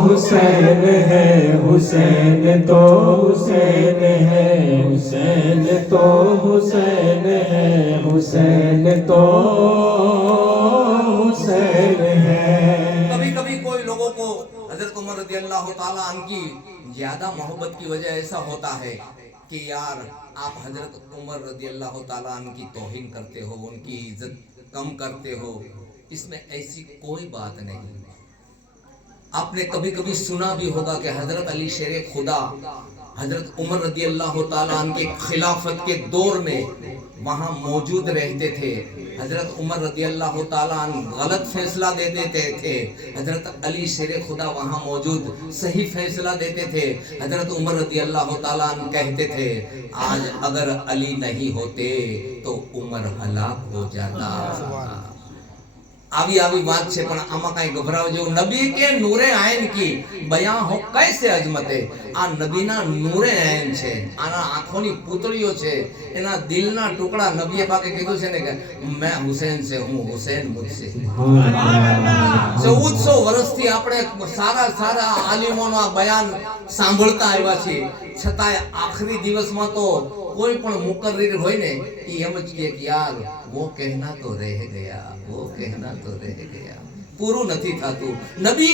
हुसैन है, हुसैन तो हुसैन है, हुसैन तो हुसैन है, हुसैन तो हुसैन है। कभी कभी कोई लोगों को हजरत उमर रजी अल्लाह ताला अन्हु की ज्यादा मोहब्बत की वजह ऐसा होता है कि यार आप हजरत उमर रजी अल्लाह ताला अन्हु की तौहीन करते हो, उनकी इज्जत कम करते हो। इसमें ऐसी कोई बात नहीं। आपने कभी कभी सुना भी होगा कि हजरत अली शेर खुदा हजरत उमर रदी अल्लाह ताला अन्हु के खिलाफत के दौर में वहां मौजूद रहते थे। हजरत उमर रदी अल्लाह ताला अन्हु गलत फैसला दे देते थे, हजरत अली शेर खुदा वहां मौजूद सही फैसला देते थे। हजरत उमर रदी अल्लाह ताला अन्हु कहते थे, आज अगर अली नहीं होते तो उमर हलाक हो जाता। આવી આવી વાત છે, પણ આમાં કઈ ગભરાવ જેવું નબી કે નૂરે આયન કી બયાન હો કૈસે અજમતે। આ નબીના નૂરે આયન છે, આના આંખોની પૂતળીઓ છે, એના દિલના ટુકડા નબીએ પાકે કીધું છે ને કે मैं हुसैन से हूं, हुसैन मुझसे। 1400 વર્ષથી આપણે સારા સારા આલિમોનો આ બયાન સાંભળતા આવ્યા છીએ, છતાંય આખરી દિવસમાં તો कोई पण मुकर्रिर होय ने ई एम ज के यार वो कहना तो रह गया, वो कहना तो रह गया, पूरू નથી થાતું। नबी